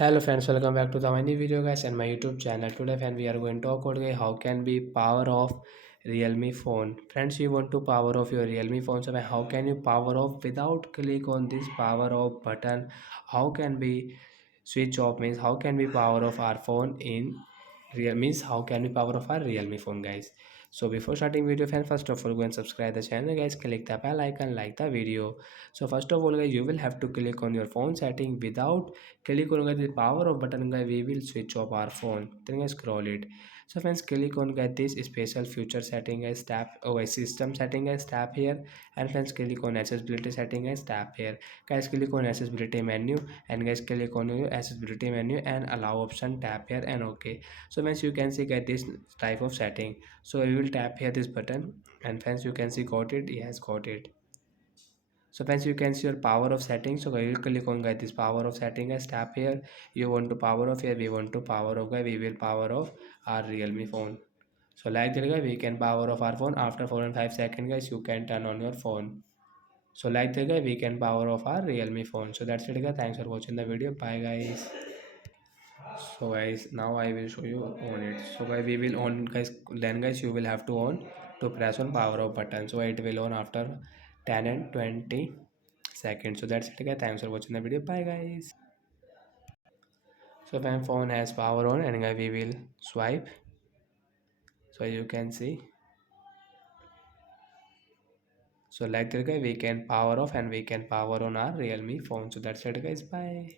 Hello friends, welcome back to the my new video guys and my YouTube channel. Today friend we are going to talk about how can be power off Realme phone. Friends, you want to power off your Realme phone, so how can you power off without click on this power off button? How can be switch off means how can we power off our phone in real means how can we power off our Realme phone guys. So before starting video friends, first of all go and subscribe the channel guys, click the bell icon, like the video. So first of all guys, you will have to click on your phone setting. Without click on the power of button guys, we will switch off our phone, then guys scroll it. So friends, click on guys this special future setting guys, tap system setting guys, tap here. And friends, click on accessibility setting guys, tap here. Guys, click on accessibility menu, and guys click on your accessibility menu and allow option, tap here and okay. So friends, you can see get this type of setting. So you will tap here this button, and friends you can see got it. Yes, got it. So friends, you can see your power of settings. So I will click on guys this power of setting guys, tap here. You want to power off here, we want to power off guys, we will power off our Realme phone. So like that guys, we can power off our phone after 4 and 5 seconds guys, you can turn on your phone. So like that guys, we can power off our Realme phone. So that's it guys, thanks for watching the video, bye guys. So guys, now I will show you on it. So guys, we will on guys, then guys you will have to on to press on power off button, so it will on after 10 and 20 seconds. So that's it guys, thanks for watching the video, bye guys. So when phone has power on and guys we will swipe, so you can see. So like that guys, we can power off and we can power on our Realme phone. So that's it guys, bye.